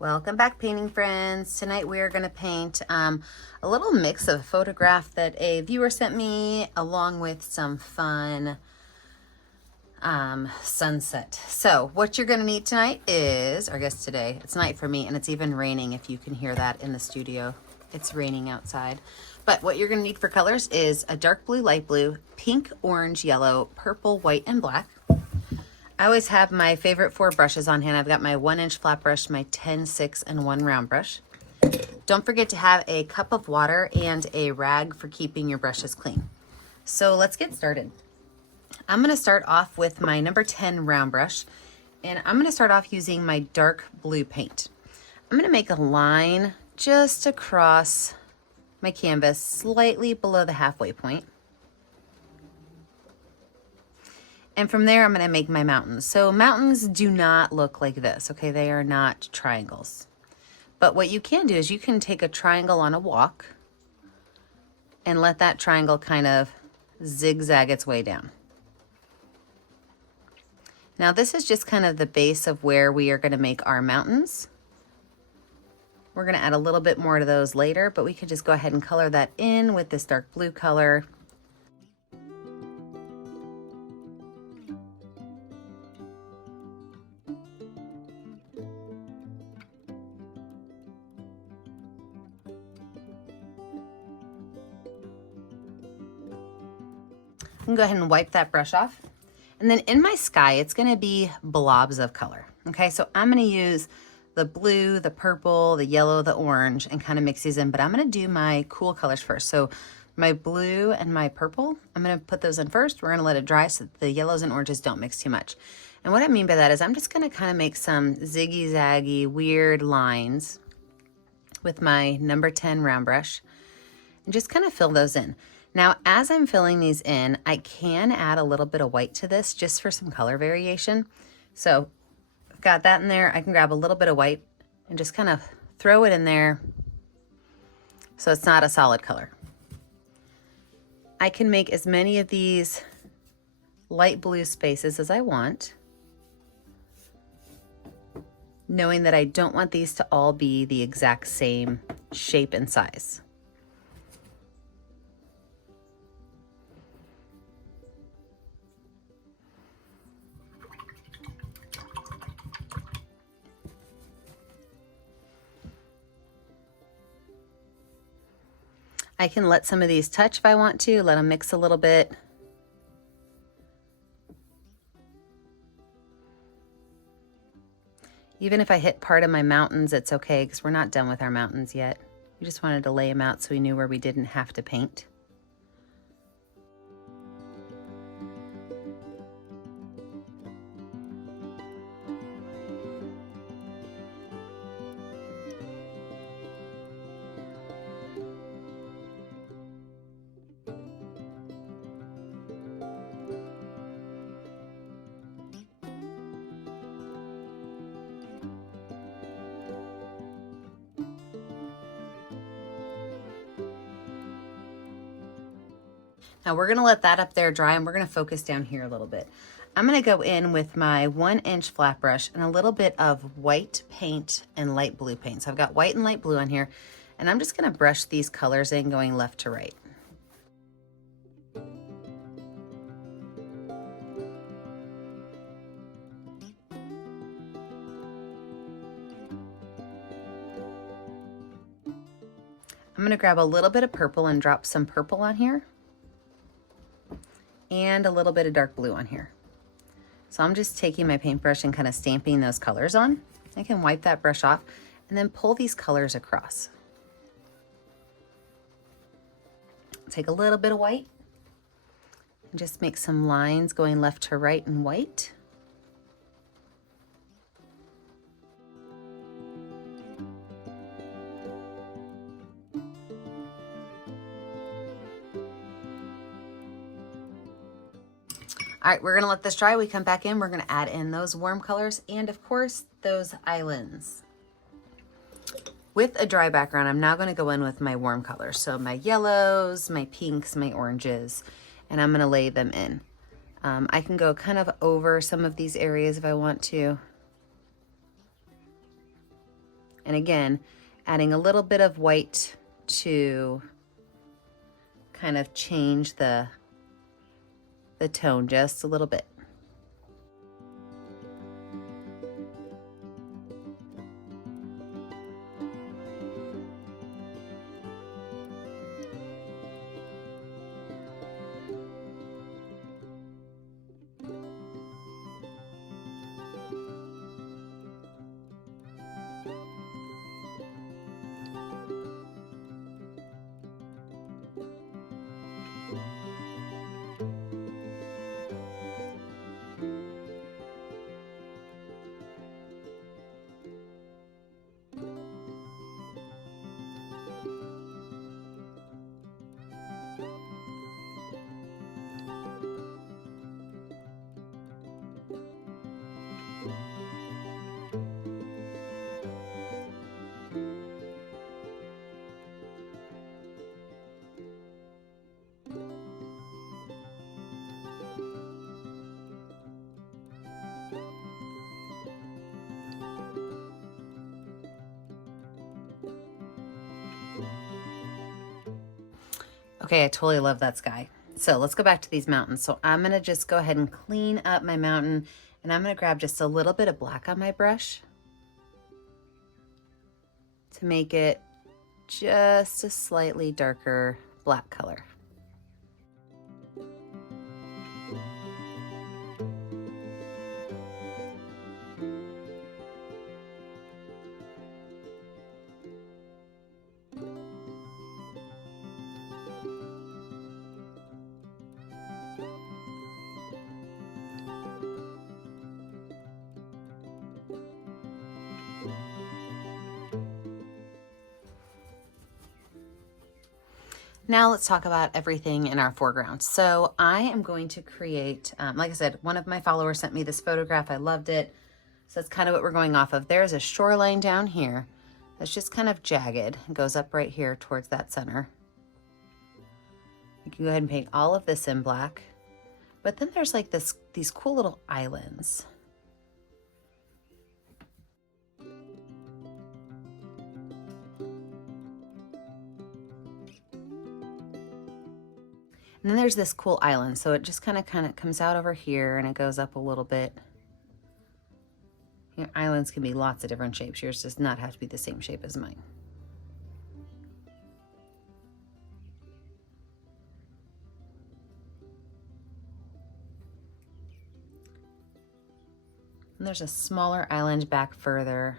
Welcome back, painting friends. Tonight we are going to paint a little mix of a photograph that a viewer sent me along with some fun sunset. So what you're going to need tonight is, or I guess today, it's night for me, and it's even raining if you can hear that in the studio. It's raining outside. But what you're going to need for colors is a dark blue, light blue, pink, orange, yellow, purple, white, and black. I always have my favorite 4 brushes on hand. I've got my 1-inch flat brush, my 10, 6, and 1 round brush. Don't forget to have a cup of water and a rag for keeping your brushes clean. So let's get started. I'm going to start off with my number 10 round brush, and I'm going to start off using my dark blue paint. I'm going to make a line just across my canvas, slightly below the halfway point. And from there, I'm going to make my mountains. So mountains do not look like this, okay? They are not triangles. But what you can do is you can take a triangle on a walk and let that triangle kind of zigzag its way down. Now this is just kind of the base of where we are going to make our mountains. We're going to add a little bit more to those later, but we could just go ahead and color that in with this dark blue color. I'm gonna go ahead and wipe that brush off. And then in my sky, it's gonna be blobs of color. Okay, so I'm gonna use the blue, the purple, the yellow, the orange, and kind of mix these in, but I'm gonna do my cool colors first. So my blue and my purple, I'm gonna put those in first. We're gonna let it dry so that the yellows and oranges don't mix too much. And what I mean by that is I'm just gonna kind of make some ziggy-zaggy, weird lines with my number 10 round brush and just kind of fill those in. Now, as I'm filling these in, I can add a little bit of white to this just for some color variation. So I've got that in there. I can grab a little bit of white and just kind of throw it in there so it's not a solid color. I can make as many of these light blue spaces as I want, knowing that I don't want these to all be the exact same shape and size. I can let some of these touch if I want to, let them mix a little bit. Even if I hit part of my mountains, it's okay because we're not done with our mountains yet. We just wanted to lay them out so we knew where we didn't have to paint. Now we're gonna let that up there dry and we're gonna focus down here a little bit. I'm gonna go in with my 1-inch flat brush and a little bit of white paint and light blue paint. So I've got white and light blue on here, and I'm just gonna brush these colors in going left to right. I'm gonna grab a little bit of purple and drop some purple on here, and a little bit of dark blue on here. So I'm just taking my paintbrush and kind of stamping those colors on. I can wipe that brush off and then pull these colors across. Take a little bit of white and just make some lines going left to right in white. All right, we're gonna let this dry. We come back in, we're gonna add in those warm colors and of course, those islands. With a dry background, I'm now gonna go in with my warm colors. So my yellows, my pinks, my oranges, and I'm gonna lay them in. I can go kind of over some of these areas if I want to. And again, adding a little bit of white to kind of change the tone just a little bit. Okay, I totally love that sky. So let's go back to these mountains. So I'm gonna just go ahead and clean up my mountain, and I'm gonna grab just a little bit of black on my brush to make it just a slightly darker black color. Now let's talk about everything in our foreground. So I am going to create, like I said, one of my followers sent me this photograph. I loved it. So that's kind of what we're going off of. There's a shoreline down here that's just kind of jagged. It goes up right here towards that center. You can go ahead and paint all of this in black. But then there's like these cool little islands. And then there's this cool island. So it just kind of comes out over here and it goes up a little bit. You know, islands can be lots of different shapes. Yours does not have to be the same shape as mine. And there's a smaller island back further.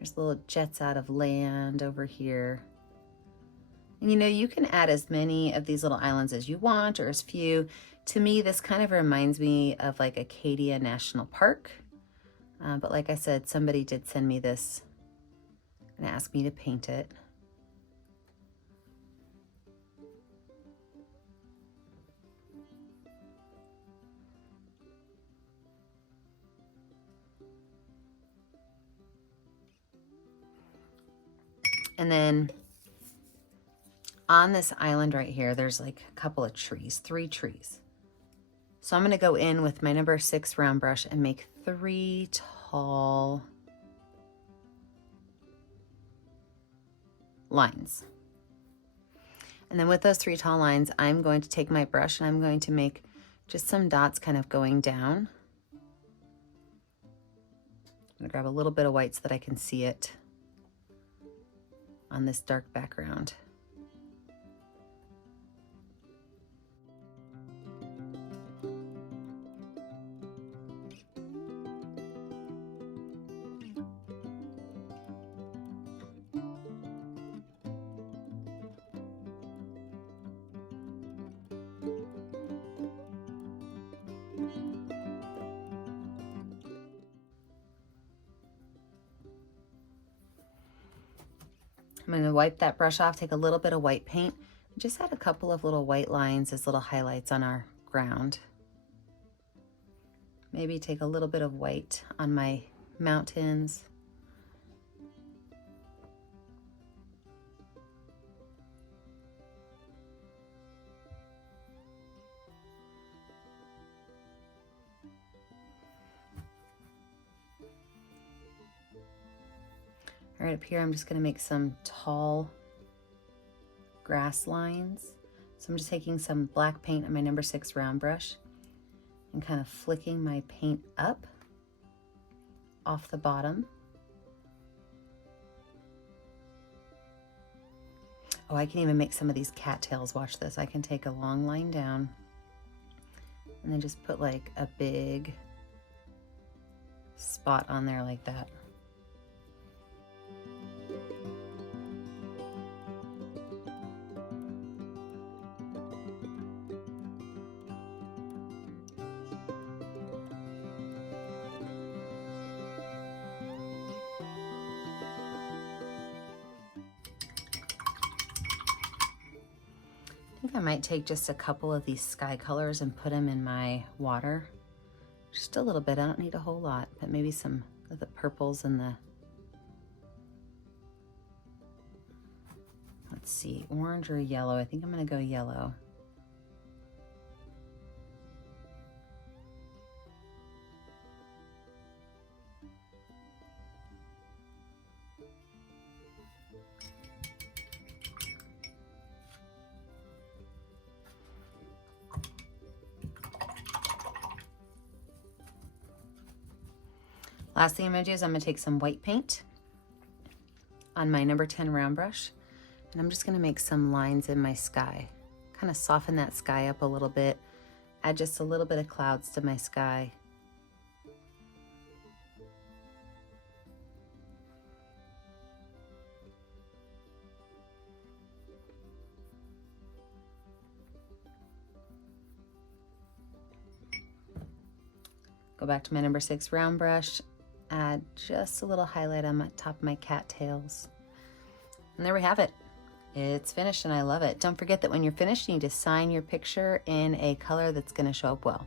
There's little jets out of land over here. And you know, you can add as many of these little islands as you want or as few. To me, this kind of reminds me of like Acadia National Park. But like I said, somebody did send me this and ask me to paint it. And then on this island right here, there's like a couple of trees, 3 trees. So I'm gonna go in with my number 6 round brush and make 3 tall lines. And then with those 3 tall lines, I'm going to take my brush and I'm going to make just some dots kind of going down. I'm gonna grab a little bit of white so that I can see it on this dark background. I'm going to wipe that brush off, take a little bit of white paint, and just add a couple of little white lines as little highlights on our ground. Maybe take a little bit of white on my mountains. Right up here, I'm just gonna make some tall grass lines. So I'm just taking some black paint on my number 6 round brush and kind of flicking my paint up off the bottom. Oh, I can even make some of these cattails. Watch this. I can take a long line down and then just put like a big spot on there like that. I think I might take just a couple of these sky colors and put them in my water. Just a little bit, I don't need a whole lot, but maybe some of the purples and the, let's see, orange or yellow. I think I'm gonna go yellow. Last thing I'm gonna do is I'm gonna take some white paint on my number 10 round brush, and I'm just gonna make some lines in my sky. Kind of soften that sky up a little bit, add just a little bit of clouds to my sky. Go back to my number 6 round brush, add just a little highlight on the top of my cattails. And there we have it. It's finished and I love it. Don't forget that when you're finished, you need to sign your picture in a color that's gonna show up well.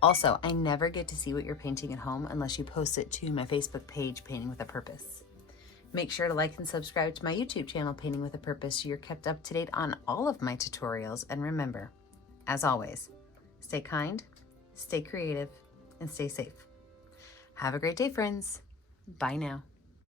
Also, I never get to see what you're painting at home unless you post it to my Facebook page, Painting with a Purpose. Make sure to like and subscribe to my YouTube channel, Painting with a Purpose, so you're kept up to date on all of my tutorials. And remember, as always, stay kind, stay creative, and stay safe. Have a great day, friends. Bye now.